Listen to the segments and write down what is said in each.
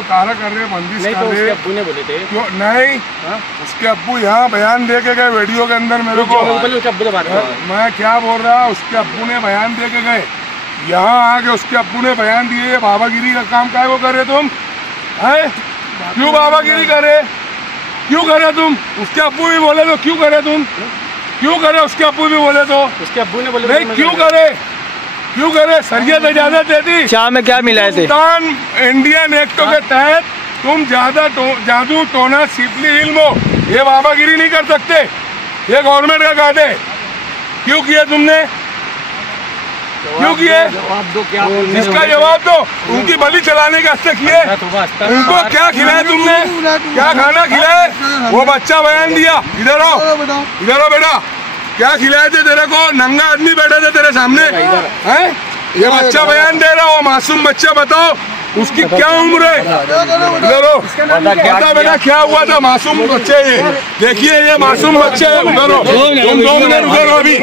उतारा कर रहे, बंदिश कर रहे। उसके अब्बू ने बोले थे क्यों नहीं? उसके अब्बू यहाँ बयान दे के गए वीडियो के अंदर मेरे को। मैं क्या बोल रहा, उसके अब्बू ने बयान दे के गए, यहाँ आके उसके अब्बू ने बयान दिए। बाबागिरी का काम काय वो कर रहे तुम है? क्यों बाबागिरी करे, क्यों करे तुम? उसके अब्बू भी बोले तो क्यों करे तुम? क्यों करे? उसके अब्बू भी बोले तो उसके अब्बू ने बोले नहीं, क्यों करे? क्यों करे? शरीयत इजाजत देती। चाह में क्या मिलाए थे? इंडियन एक्टों के तहत तुम जादू टोना सिपली इल्म हो, ये बाबागिरी नहीं कर सकते, ये गवर्नमेंट का काम है। क्यों किया तुमने? क्यों किए? इसका जवाब दो। उनकी बलि चलाने का हस्ते किए, उनको क्या खिलाया तुमने? क्या खाना खिलाए? वो बच्चा बयान दिया, इधर आओ, इधर आओ बेटा, क्या खिलाए थे तेरे को? नंगा आदमी बैठे थे तेरे सामने हैं? ये बच्चा बयान दे रहा हो, मासूम बच्चा, बताओ उसकी क्या उम्र है? बता बेटा क्या हुआ था? मासूम बच्चे, ये देखिए, ये मासूम बच्चे है। तुम 2 मिनट रुको अभी।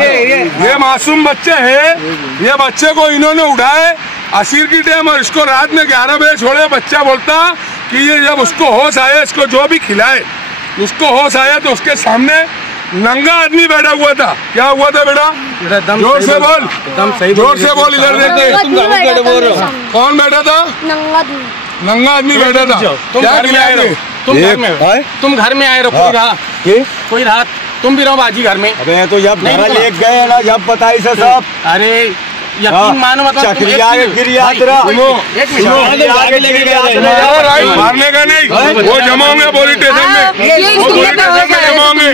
ये मासूम बच्चे है, ये बच्चे को इन्होंने उठाए असीर की टाइम और इसको रात में 11 बजे छोड़े। बच्चा बोलता कि ये जब उसको होश आया, इसको जो भी खिलाए, उसको होश आया तो उसके सामने नंगा आदमी बैठा हुआ था। क्या हुआ था बेटा? जोर से बोल, जोर से बोल, इधर देखते। कौन बैठा था? नंगा आदमी बैठा था। क्या खिलाए थे? तुम घर में आए रहो, कोई रहा, तुम भी रहो बाजी घर में। अबे तो जब लेके गए ना, जब बताई से सब, अरे यकीन मानो, मतलब मारने का नहीं, वो जमा होंगे पुलिस स्टेशन में, वो पुलिस स्टेशन में जमा होंगे।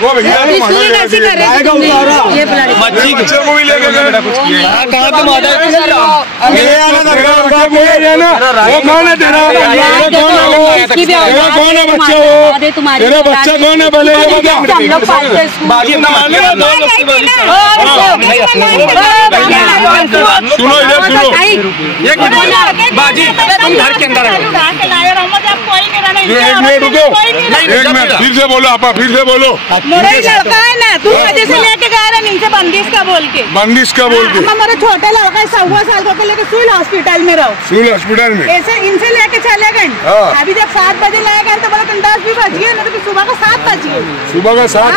वो भैया बच्चे को भी लेके गए। वो कौन है तेरा? कौन है बच्चा? वो तेरा बच्चा कौन है? भले सुनो, इधर सुनो, एक मिनट बाजी, तुम घर के अंदर एक मिनट रुको, एक मिनट, फिर से बोलो आपा, फिर से बोलो। मेरा लड़का है ना, तू वजह से लेके गया रहा नीचे बंदिश का बोल के। बंदिश का बोल के? हमारा छोटा लड़का है 1.25 साल को लेके सिविल हॉस्पिटल में रहो। सिविल हॉस्पिटल में ऐसे इनसे लेके चले गए। अभी जब 7 बजे लाए गए तो बोला 10 भी बज गए, नहीं तो सुबह का 7 बज गए। सुबह का 7?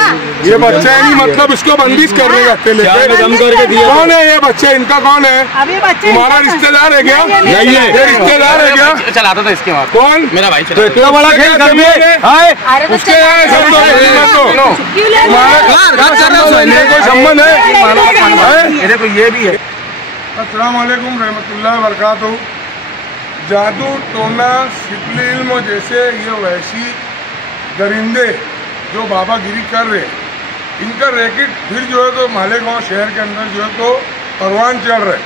ये बच्चा नहीं, मतलब इसको बंदिश करने का कौन है ये बच्चे? इनका कौन है? अभी बच्चे तुम्हारा रिश्तेदार है क्या? नहीं है, ये रिश्तेदार है क्या? चलाता था इसके बाद। कौन? मेरा भाई। तो इतना बड़ा खेल कर दिए उसके कोई संबंध है? मेरे को ये भी है। अस्सलाम वालेकुम रहमतुल्लाह बरकातहू। जादू टोना सिपली इल्म जैसे ये वैसी दरिंदे जो बाबागिरी कर रहे, इनका रैकेट फिर जो है तो मालेगांव शहर के अंदर जो है तो परवान चल रहे।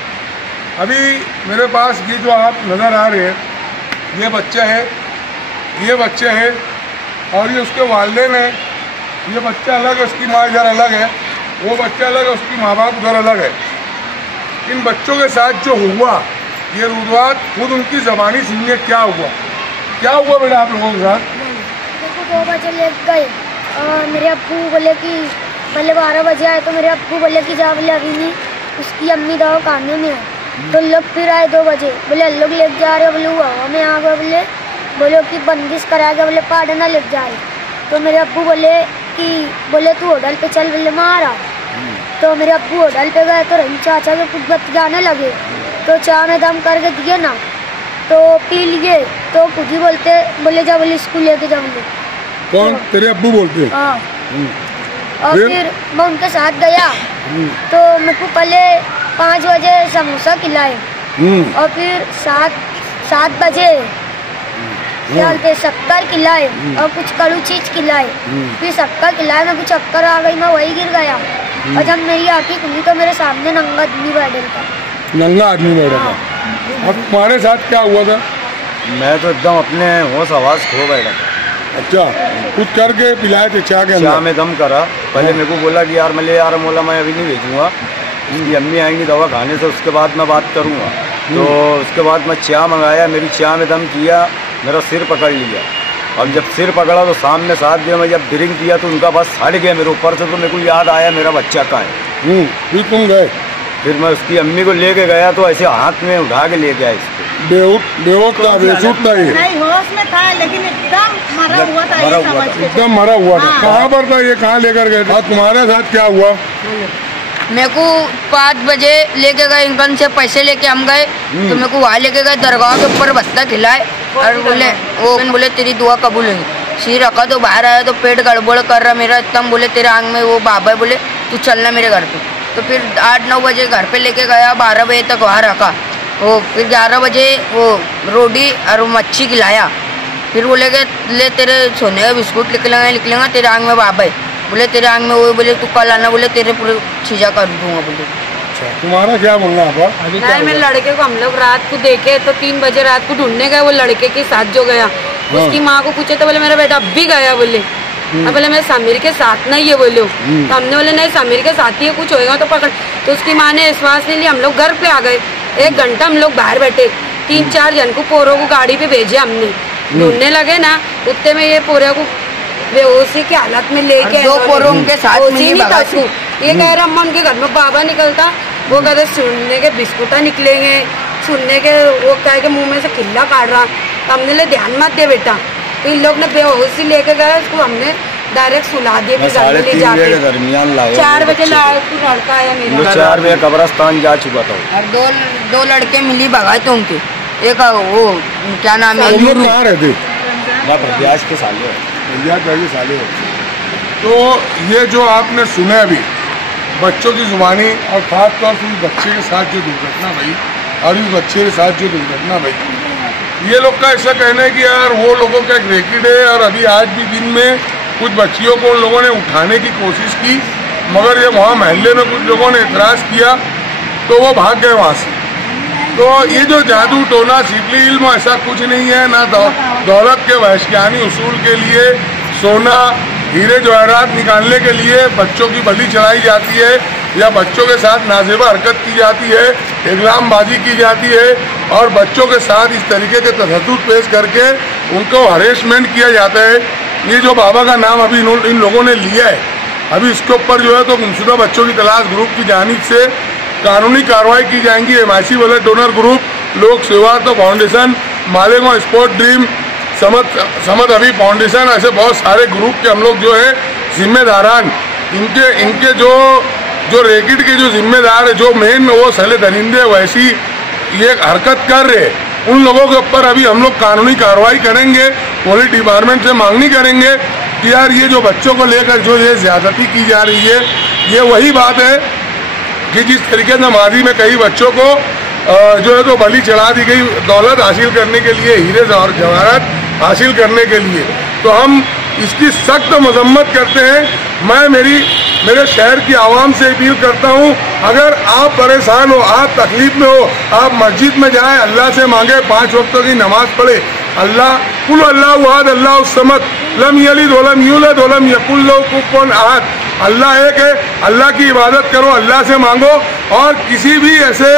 अभी मेरे पास ये जो आप नज़र आ रहे हैं, ये बच्चा है, ये बच्चे हैं और ये उसके वालिदैन हैं। ये बच्चा अलग है, उसकी माँ इधर अलग है, वो बच्चा अलग है, उसकी माँ बाप उधर अलग है। इन बच्चों के साथ जो हुआ ये रुदवात खुद उनकी ज़बानी सुनिए। क्या हुआ, क्या हुआ बेटा आप लोगों के साथ? देखो 2 बजे ले गए और मेरे अब्बू बोले कि पहले 12 बजे आए तो मेरे अब्बू बोले कि जा, बोले अभी नहीं, उसकी अम्मी दवा खाने में है। तो लोग फिर आए 2 बजे, बोले लोग ले जा रहे, बोले हुआ हमें आ गए, बोले कि बंदिश करा गया, बोले पाड़ना ले जा रहे। तो मेरे अब्बू बोले तू होटल पे चल, बोले मारा। तो मेरे अब्बू होटल पे गए तो रही चाचा के कुछ बतियाने लगे, तो चाय में दम करके दिए ना, तो पी लिए। तो खुद ही बोले जा, बोले स्कूल लेके जाऊंगे। कौन? तेरे अब्बू बोलते हैं? हाँ। और फिर मैं उनके साथ गया तो मेरे को पहले 5 बजे समोसा खिलाए और फिर 7 बजे क्या बोलते शक्कर खिलाए और कुछ कड़ू चीज खिलाए। फिर शक्कर खिलाए, मैं कुछ चक्कर आ गई, मैं वही गिर गया। और जब मेरी आँखें खुली तो मेरे सामने नंगा आदमी बैठा था। नंगा आदमी बैठा था? और तुम्हारे साथ क्या हुआ था? मैं तो एकदम अपने होश आवाज खो बैठा था। अच्छा, कुछ करके पिलाए थे चाय के अंदर? चाय में दम करा। पहले मेरे को बोला कि यार मोला मैं अभी नहीं भेजूंगा, मेरी अम्मी आएंगी दवा खाने से, उसके बाद मैं बात करूंगा। तो उसके बाद मैं चाय मंगाया, मेरी चाय में दम किया, मेरा सिर पकड़ लिया। और जब सिर पकड़ा तो सामने साथ दिया, मैं जब ड्रिंक किया तो उनका बस हट गया मेरे ऊपर से। तो मेरे को याद आया मेरा बच्चा कहाँ है। फिर तुम गए? फिर मैं उसकी अम्मी को लेके गया तो ऐसे हाथ में उठा के ले गया इसको। बेहोश था, बेसुध था ये? नहीं, होश में था लेकिन एकदम मरा हुआ था, ये समझ के। एकदम मरा हुआ था। कहाँ पर था ये, कहाँ लेकर गए थे? और तुम्हारे साथ क्या हुआ? मेरे को 5 बजे लेके गए, इनकन से पैसे लेके हम गए तो मेरे को वहाँ लेके गए, दरगाह के ऊपर बस्ता खिलाए और बोले तेरी दुआ कबूल होगी। सिर रखा तो बाहर आया तो पेट गड़बड़ कर रहा मेरा एकदम, बोले तेरे आंग में वो बाबा बोले तू चलना मेरे घर पे। तो फिर 8-9 बजे घर पे लेके गया, 12 बजे तक वहाँ रखा। वो फिर 11 बजे वो रोटी और मच्छी खिलाया। फिर बोले कि ले तेरे सोने का बिस्कुट निकलेगा तेरे आंग में बाबा है, बोले तेरे आंग में वो, बोले तू कल आना, बोले तेरे पूरे चीज़ा कर दूंगा बोले। तुम्हारा क्या बोलना है? नहीं, मैं लड़के को, हम लोग रात को देखे तो 3 बजे रात को ढूंढने गए, वो लड़के के साथ जो गया उसकी माँ को पूछे तो बोले मेरा बेटा अब भी गया बोले। अब बोले मैं समीर के साथ नहीं है बोले। तो हमने बोले नहीं समीर के साथ ही है, कुछ होएगा तो पकड़। तो उसकी माँ ने विश्वास नहीं लिया, हम लोग घर पे आ गए। 1 घंटा हम लोग बाहर बैठे, 3-4 जन को पोरों को गाड़ी पे भेजे हमने, ढूंढने लगे ना। उतने में ये पोरे को बेहोशी की हालत में लेके 2 पोरों के साथ नहीं था उसको। ये कह रहा अम्मा उनके घर में बाबा निकलता, वो कहते सुनने के बिस्कुटा निकलेंगे, सुनने के वो कह के मुंह में से खिल्ला काट रहा। तो हमने ले ध्यान मत दे बेटा। तो इन लोग ने बेहोशी लेके गए उसको, हमने डायरेक्ट सुला दिए। फिर घर में ले जाके दरमियान लाए 4 बजे लड़का आया मेरा। 4 बजे कब्रस्तान जा चुका था। और 2 लड़के मिली भगाए थे उनके। एक वो क्या नाम है, कहाँ रहते? प्रयास के साले साले। तो ये जो आपने सुना अभी बच्चों की जुबानी, और खास तौर से इस बच्चे के साथ जो दुर्घटना भई और इस बच्चे के साथ जो दुर्घटना भई, ये लोग का ऐसा कहना है कि यार वो लोगों का एक रैकेट है, और अभी आज भी दिन में कुछ बच्चियों को उन लोगों ने उठाने की कोशिश की, मगर ये वहाँ महल्ले में कुछ लोगों ने एतराज़ किया तो वो भाग गए वहाँ से। तो ये जो जादू टोना सीतली इल्म ऐसा कुछ नहीं है, ना दौलत के वहशियानी उसूल के लिए सोना हीरे जवाहरात निकालने के लिए बच्चों की बलि चढ़ाई जाती है, या बच्चों के साथ नाजेबा हरकत की जाती है, इगलामबाजी की जाती है, और बच्चों के साथ इस तरीके के तशद्दुद पेश करके उनको हरेसमेंट किया जाता है। ये जो बाबा का नाम अभी इन लोगों ने लिया है, अभी इसके ऊपर जो है तो गुमशुदा बच्चों की तलाश ग्रुप की जानिब से कानूनी कार्रवाई की जाएंगी। MIC वाले डोनर ग्रुप, लोक सेवा तो फाउंडेशन, मालेगांव स्पोर्ट ड्रीम, समत अभी फाउंडेशन, ऐसे बहुत सारे ग्रुप के हम लोग जो है जिम्मेदारान, इनके जो रैकेट के जो जिम्मेदार है, जो मेन वो सले दरिंदे वैसी ये हरकत कर रहे, उन लोगों के ऊपर अभी हम लोग कानूनी कार्रवाई करेंगे। पुलिस डिपार्टमेंट से मांगनी करेंगे कि यार ये जो बच्चों को लेकर जो ये ज्यादती की जा रही है, ये वही बात है कि जिस तरीके से माजी में कई बच्चों को जो है तो बलि चढ़ा दी गई दौलत हासिल करने के लिए, हीरे और जवाहरात हासिल करने के लिए, तो हम इसकी सख्त मजम्मत करते हैं। मैं मेरे शहर की आवाम से अपील करता हूं, अगर आप परेशान हो, आप तकलीफ में हो, आप मस्जिद में जाएं, अल्लाह से मांगे, 5 वक्तों की नमाज पढ़े। कुल अल्लाहु अहद अल्लाहु समद लम यलिद वलम यूलद वलम यकुल लहू कुफुवन अहद। अल्लाह एक है, अल्लाह की इबादत करो, अल्लाह से मांगो, और किसी भी ऐसे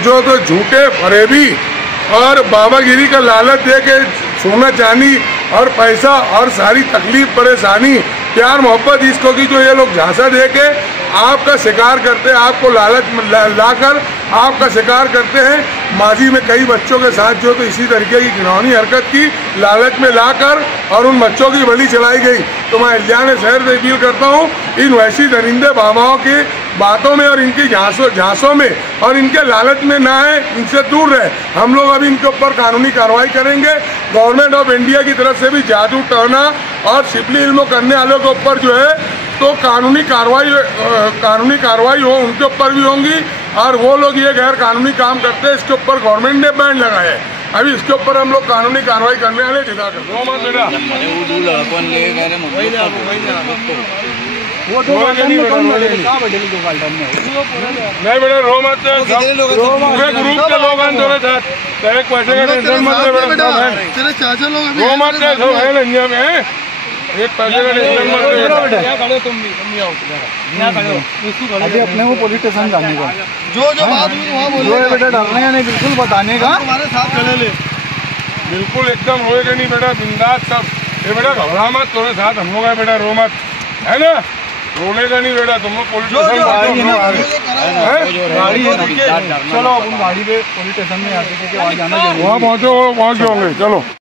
जो तो झूठे फरेबी और बाबागिरी का लालच दे के सोना चांदी और पैसा और सारी तकलीफ परेशानी प्यार मोहब्बत इसको की जो ये लोग झांसा दे के आपका शिकार करते हैं, आपको लालच लाकर आपका शिकार करते हैं। माजी में कई बच्चों के साथ जो तो इसी तरीके की घिनौनी हरकत की लालच में लाकर और उन बच्चों की बलि चढ़ाई गई। तो मैं इल्जाम शहर से अपील करता हूँ, इन वैसी दरिंदे बाबाओं की बातों में और इनकी झांसों में और इनके लालच में ना है, इनसे दूर रहे। हम लोग अभी इनके ऊपर कानूनी कार्रवाई करेंगे। गवर्नमेंट ऑफ इंडिया की तरफ से भी जादू टोना और सिपली इल्म करने वालों के ऊपर जो है तो कानूनी कार्रवाई हो, उनके ऊपर भी होंगी। और वो लोग ये गैर कानूनी काम करते हैं, इसके ऊपर गवर्नमेंट ने बैन लगाया है। अभी इसके ऊपर हम लोग कानूनी कार्रवाई करने वाले जिला कर वो मत बेटा नहीं बेटा रो मत, पूरे ग्रुप के लोग आंदोलन साथ एक पैसे का टेंशन मत ले बेटा, रो मत में एक पैसे का टेंशन मत ले। तुम भी आओ अभी अपने को पुलिस स्टेशन जाने का जो बात हुई वहाँ बोलो बेटा, डरने का नहीं, बिल्कुल बताने का, हमारे साथ खड़े ले, बिल्कुल एकदम रोएगा नहीं बेटा, बिंदास सब। ये बेटा घबरा मत, तुम्हारे साथ हम लोग है बेटा, रो मत, है ना। रोलेगा नहीं बेटा, तुम पुलिस जो स्टेशन गाड़ी है ना, हैं? गाड़ी है ना, चलो अपन गाड़ी पे पुलिस स्टेशन में आते, क्योंकि वहाँ जाना जरूरी है। वहाँ पहुँचो, पहुँच जाओगे, चलो।